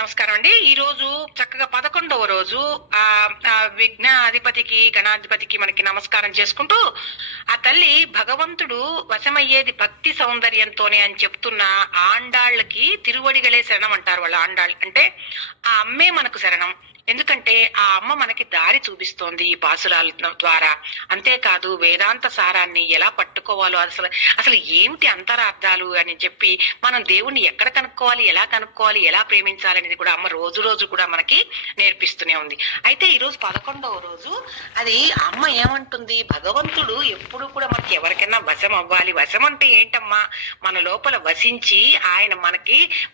నమస్కారం అండి. ఈ రోజు చక్కగా 11వ రోజు ఆ విఘ్నాధిపతికి గణాధిపతికి మనకి నమస్కారం చేసుకుంటూ, ఆ తల్లి భగవంతుడు వశమయ్యేది భక్తి సౌందర్యంతోనే అని చెప్తున్న ఆండాళ్ళకి తిరువడిగలే శరణం అంటారు. వాళ్ళ ఆండాళ్ళు అంటే ఆ అమ్మే మనకు శరణం. ఎందుకంటే ఆ అమ్మ మనకి దారి చూపిస్తోంది ఈ పాసురాల ద్వారా. అంతేకాదు వేదాంత సారాన్ని ఎలా పట్టుకోవాలో, అసలు ఏమిటి అంతరార్థాలు అని చెప్పి మనం దేవుణ్ణి ఎక్కడ కనుక్కోవాలి, ఎలా ప్రేమించాలి అనేది కూడా అమ్మ రోజు రోజు కూడా మనకి నేర్పిస్తూనే ఉంది. అయితే ఈ రోజు 11వ రోజు అది అమ్మ ఏమంటుంది, భగవంతుడు ఎప్పుడు కూడా మనకి ఎవరికైనా వశం అవ్వాలి. వశం అంటే ఏంటమ్మా, మన లోపల వసించి ఆయన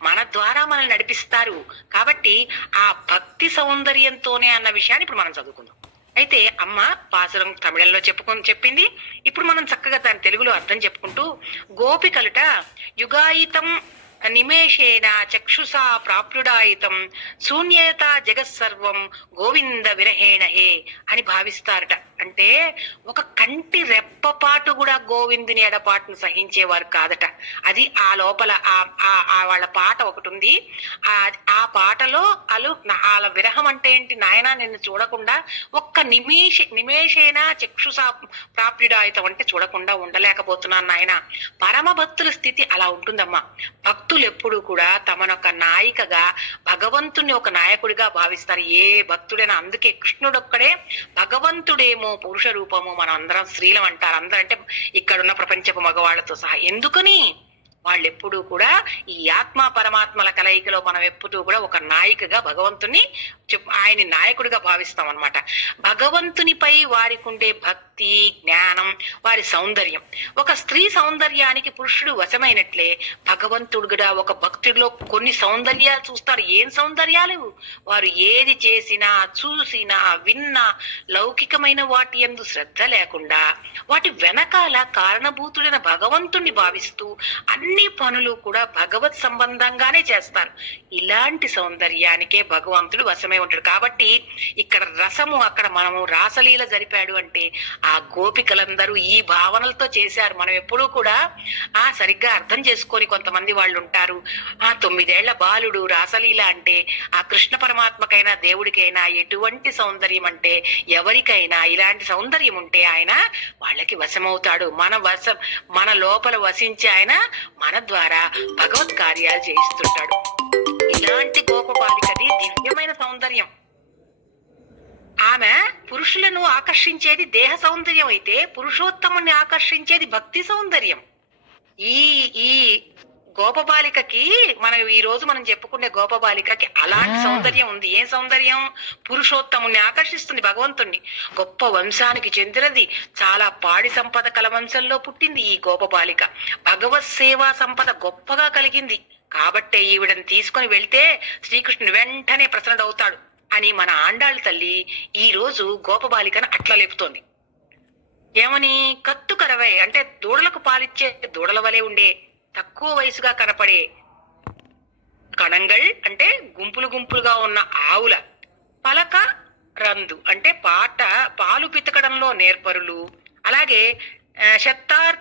మన ద్వారా మనల్ని నడిపిస్తారు. కాబట్టి ఆ భక్తి సౌందర్యంతోనే అన్న విషయాన్ని ఇప్పుడు మనం చదువుకుందాం. అయితే అమ్మ పాసురం తమిళంలో చెప్పింది. ఇప్పుడు మనం చక్కగా దాని తెలుగులో అర్థం చెప్పుకుంటూ, గోపికలుట యుగాయితం నిమేషేణ చక్షుషా ప్రాప్యుడాయితం శూన్యత జగత్సర్వం గోవింద విరహేణ హే అని భావిస్తారట. అంటే ఒక కంటి రెప్పపాటు కూడా గోవిందుని ఎడపాటును సహించేవారు కాదట. అది ఆ లోపల వాళ్ళ పాట ఒకటి ఉంది. ఆ పాటలో వాళ్ళ విరహం అంటే ఏంటి, నాయన నిన్ను చూడకుండా ఒక్క నిమేషేనా చక్షుషా ప్రాప్యుడాయితం అంటే చూడకుండా ఉండలేకపోతున్నాను నాయన. పరమ భక్తుల స్థితి అలా ఉంటుందమ్మా. భక్తులు ఎప్పుడు కూడా తమనొక నాయికగా భగవంతుని ఒక నాయకుడిగా భావిస్తారు. ఏ భక్తుడైనా. అందుకే కృష్ణుడు ఒక్కడే భగవంతుడేమో పురుష రూపము, మనం అందరం స్త్రీలం అంటారు. అందరూ అంటే ఇక్కడున్న ప్రపంచపు మగవాళ్లతో సహా. ఎందుకని వాళ్ళు ఎప్పుడూ కూడా ఈ ఆత్మ పరమాత్మల కలయికలో మనం ఎప్పుడూ కూడా ఒక నాయికగా భగవంతుని ఆయన నాయకుడిగా భావిస్తాం అనమాట. భగవంతునిపై వారికి ఉండే భక్తి, జ్ఞానం, వారి సౌందర్యం. ఒక స్త్రీ సౌందర్యానికి పురుషుడు వశమైనట్లే భగవంతుడు కూడా ఒక భక్తుడిలో కొన్ని సౌందర్యాలు చూస్తారు. ఏం సౌందర్యాలు? వారు ఏది చేసినా, చూసినా, విన్నా లౌకికమైన వాటి యందు శ్రద్ధ లేకుండా వాటి వెనకాల కారణభూతుడైన భగవంతుణ్ణి భావిస్తూ అన్ని పనులు కూడా భగవత్ సంబంధంగానే చేస్తారు. ఇలాంటి సౌందర్యానికే భగవంతుడు వశమై ఉంటాడు. కాబట్టి ఇక్కడ రసము, అక్కడ మనము రాసలీల జరిపాడు అంటే ఆ గోపికలందరూ ఈ భావనలతో చేశారు. మనం ఎప్పుడూ కూడా సరిగ్గా అర్థం చేసుకొని కొంతమంది వాళ్ళు ఉంటారు. 9 ఏళ్ల బాలుడు రాసలీల అంటే ఆ కృష్ణ పరమాత్మకైనా దేవుడికైనా ఎటువంటి సౌందర్యం అంటే ఎవరికైనా ఇలాంటి సౌందర్యం ఉంటే ఆయన వాళ్ళకి వశమవుతాడు. మన లోపల వసించి ఆయన మన ద్వారా భగవత్ కార్యాలు చేయిస్తుంటాడు. ఇలాంటి గోపబాలికది దివ్యమైన సౌందర్యం. ఆమె పురుషులను ఆకర్షించేది దేహ సౌందర్యం అయితే పురుషోత్తముని ఆకర్షించేది భక్తి సౌందర్యం. ఈ గోపబాలికకి ఈ రోజు మనం చెప్పుకునే గోపబాలికకి అలాంటి సౌందర్యం ఉంది. ఏం సౌందర్యం? పురుషోత్తముని ఆకర్షిస్తుంది, భగవంతుణ్ణి. గొప్ప వంశానికి చెందినది, చాలా పాడి సంపద కల వంశంలో పుట్టింది ఈ గోపబాలిక. భగవత్ సేవా సంపద గొప్పగా కలిగింది. కాబట్టే ఈవిడని తీసుకొని వెళ్తే శ్రీకృష్ణుడు వెంటనే ప్రసన్నుడవుతాడు అని మన ఆండాళ్ళ తల్లి ఈ రోజు గోపబాలికను అట్లా లేపుతోంది. ఏమని? కత్తు కరవై అంటే దూడలకు పాలిచ్చే దూడల వలె ఉండే తక్కువ వయసుగా కనపడే కణంగల్ అంటే గుంపులు గుంపులుగా ఉన్న ఆవుల, పలక రందు అంటే పాలు పితకడంలో నేర్పరులు, అలాగే శత్తార్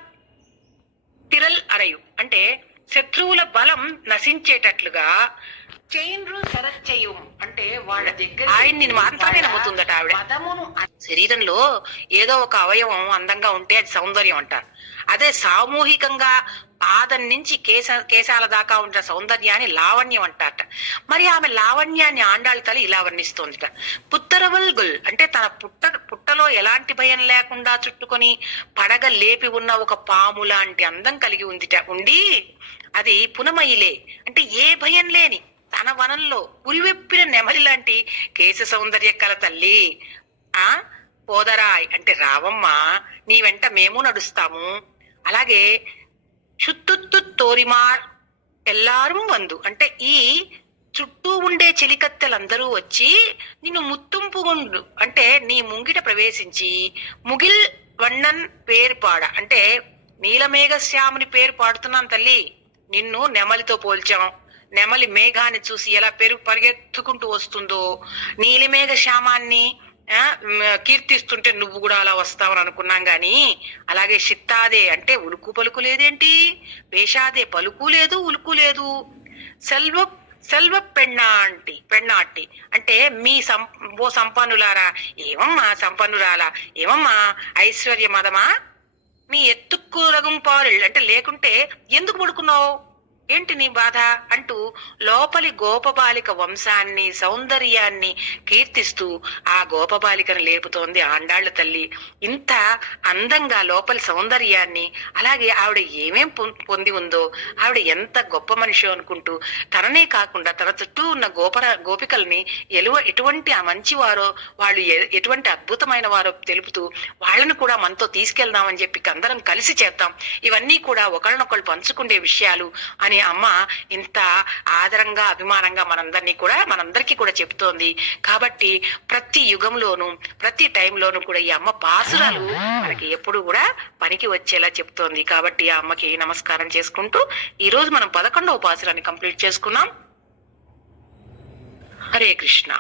తిరల్ అరయు అంటే శత్రువుల బలం నశించేటట్లుగా చైన్రు శరచ్చయం అంటే వాళ్ళ దగ్గర ఆయన్ని మాత్రమే నమ్ముతుందట ఆవిడ. మదమును శరీరంలో ఏదో ఒక అవయవం అందంగా ఉంటే అది సౌందర్యం అంటారు. అదే సామూహికంగా పాదం నుంచి కేశాల దాకా ఉన్న సౌందర్యాన్ని లావణ్యం అంటారట. మరి ఆమె లావణ్యాన్ని ఆండాళ్ళ తల్లి ఇలా వర్ణిస్తోందిట. పుత్తరవల్గుల్ అంటే తన పుట్టలో ఎలాంటి భయం లేకుండా చుట్టుకొని పడగ లేపి ఉన్న ఒక పాము లాంటి అందం కలిగి ఉండి అది పునమయిలే అంటే ఏ భయం లేని తన వనంలో ఉరివెప్పిన నెమలి లాంటి కేశ సౌందర్య కల తల్లి. పోదరాయ్ అంటే రావమ్మా, నీ వెంట మేము నడుస్తాము. అలాగే చుత్తు తోరిమార్ ఎల్లారు వందు అంటే ఈ చుట్టూ ఉండే చెలికత్తెలందరూ వచ్చి నిన్ను ముత్తుంపుగుండు అంటే నీ ముంగిట ప్రవేశించి ముగిల్ వన్నన్ పేరు పాడ అంటే నీలమేఘశ్యాముని పేరు పాడుతున్నాను తల్లి. నిన్ను నెమలితో పోల్చాం. నెమలి మేఘాన్ని చూసి ఎలా పరిగెత్తుకుంటూ వస్తుందో, నీలిమేఘ శ్యామాన్ని కీర్తిస్తుంటే నువ్వు కూడా అలా వస్తావని అనుకున్నాం గాని, అలాగే చిత్తాదే అంటే ఉలుకు పలుకు లేదేంటి, వేషాదే పలుకు లేదు ఉలుకు లేదు, సెల్వ పెన్నాటి అంటే ఓ సంపన్నులారా, ఏమమ్మా సంపన్నురాలా, ఏమమ్మా ఐశ్వర్య మదమా, మీ ఎత్తుక్కు రగం పాలు అంటే లేకుంటే ఎందుకు పడుకున్నావు, ఏంటి నీ బాధ అంటూ లోపలి గోపబాలిక వంశాన్ని సౌందర్యాన్ని కీర్తిస్తూ ఆ గోపబాలికను లేపుతోంది ఆండాళ్ళ తల్లి. ఇంత అందంగా లోపలి సౌందర్యాన్ని, అలాగే ఆవిడ ఏమేం పొంది ఉందో, ఆవిడ ఎంత గొప్ప మనిషి అనుకుంటూ తననే కాకుండా తన చుట్టూ ఉన్న గోపికల్ని ఎటువంటి ఆ మంచివారో, వాళ్ళు ఎటువంటి అద్భుతమైన వారో తెలుపుతూ వాళ్ళను కూడా మనతో తీసుకెళ్దామని చెప్పి అందరం కలిసి చేద్దాం, ఇవన్నీ కూడా ఒకరినొకళ్ళు పంచుకునే విషయాలు అని అమ్మ ఇంత ఆదరంగా అభిమానంగా మనందరికీ కూడా చెప్తోంది. కాబట్టి ప్రతి యుగంలోనూ ప్రతి టైంలోనూ కూడా ఈ అమ్మ పాసురాలు మనకి ఎప్పుడు కూడా పనికి వచ్చేలా చెప్తోంది. కాబట్టి ఆ అమ్మకి నమస్కారం చేసుకుంటూ ఈ రోజు మనం 11వ పాసురాన్ని కంప్లీట్ చేసుకున్నాం. హరే కృష్ణ.